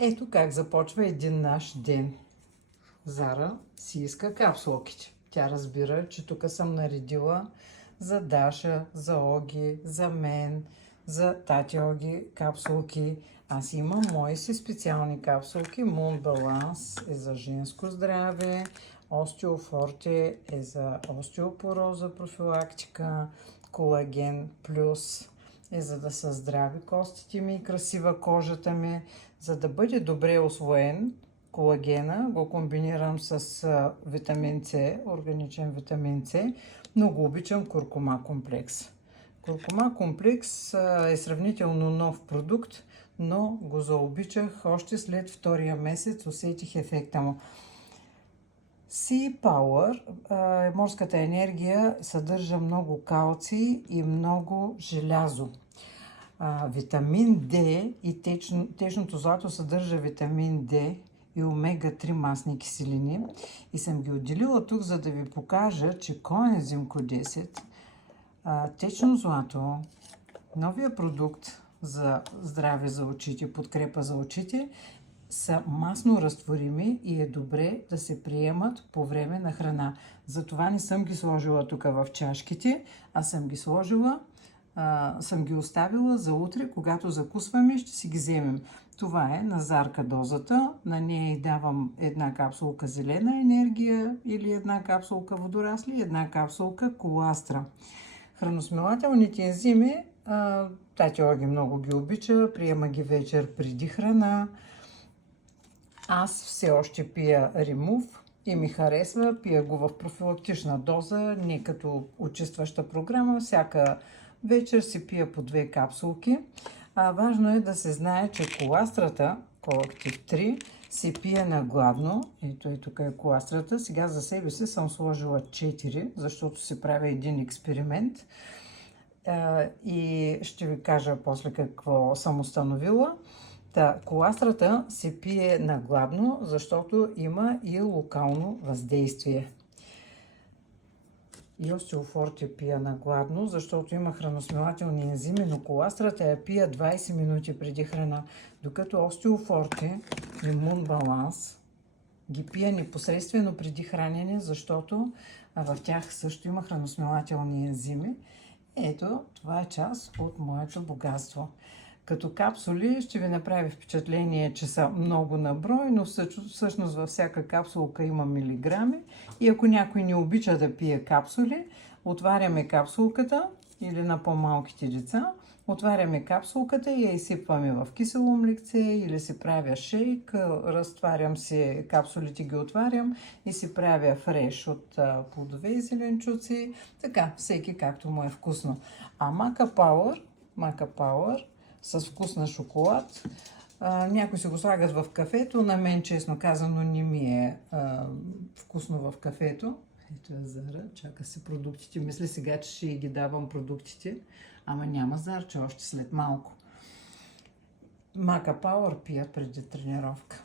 Ето как започва един наш ден. Зара си иска капсулките. Тя разбира, че тук съм наредила за Даша, за Оги, за мен, за тати Оги капсулки. Аз имам мои си специални капсулки. Moon Balance е за женско здраве, Остеофорте е за остеопороза, профилактика, Колаген плюс е за да са здрави костите ми и красива кожата ми. За да бъде добре усвоен колагена, го комбинирам с витамин С, органичен витамин С. Много обичам куркума комплекс. Куркума комплекс е сравнително нов продукт, но го заобичах още след втория месец, усетих ефекта му. Sea Power, морската енергия, съдържа много калций и много желязо. Витамин D и течното злато съдържа витамин D и омега-3 масни киселини. И съм ги отделила тук, за да ви покажа, че коензим Q10, течно злато, новия продукт за здраве за очите, подкрепа за очите, са масно разтворими и е добре да се приемат по време на храна. Затова не съм ги сложила тук в чашките, а съм ги оставила за утре, когато закусваме, ще си ги вземем. Това е Назарка дозата. На нея й давам една капсулка зелена енергия или една капсулка водорасли и една капсулка коластра. Храносмилателните ензими, тати Оги много ги обича, приема ги вечер преди храна. Аз все още пия Ремув и ми харесва. Пия го в профилактична доза, не като очистваща програма. Всяка вечер си пия по 2 капсулки. Важно е да се знае, че коластрата, Колактив 3, се пие на гладно. Ето и тук е коластрата. Сега за себе си съм сложила 4, защото се прави един експеримент. И ще ви кажа после какво съм установила. Коластрата се пие на гладно, защото има и локално въздействие. И Остеофорте пия на гладно, защото има храносмилателни ензими, но коластрата я пия 20 минути преди храна, докато Остеофорте и Moon Balance ги пия непосредствено преди хранене, защото в тях също има храносмилателни ензими. Ето, това е част от моето богатство. Като капсули ще ви направи впечатление, че са много на брой, но всъщност във всяка капсулка има милиграми. И ако някой не обича да пие капсули, отваряме капсулката или на по-малките деца, отваряме капсулката и я изсипваме в кисело млекце или си правя шейк, разтварям си капсулите, ги отварям и си правя фреш от плодове и зеленчуци. Така, всеки както му е вкусно. А Мака Power с вкус на шоколад. Някои се го слагат в кафето. На мен, честно казано, не ми е вкусно в кафето. Ето е Зара. Чака се продуктите. Мисля сега, че ще ги давам продуктите. Ама няма Зарче още след малко. Мака Power пият преди тренировка.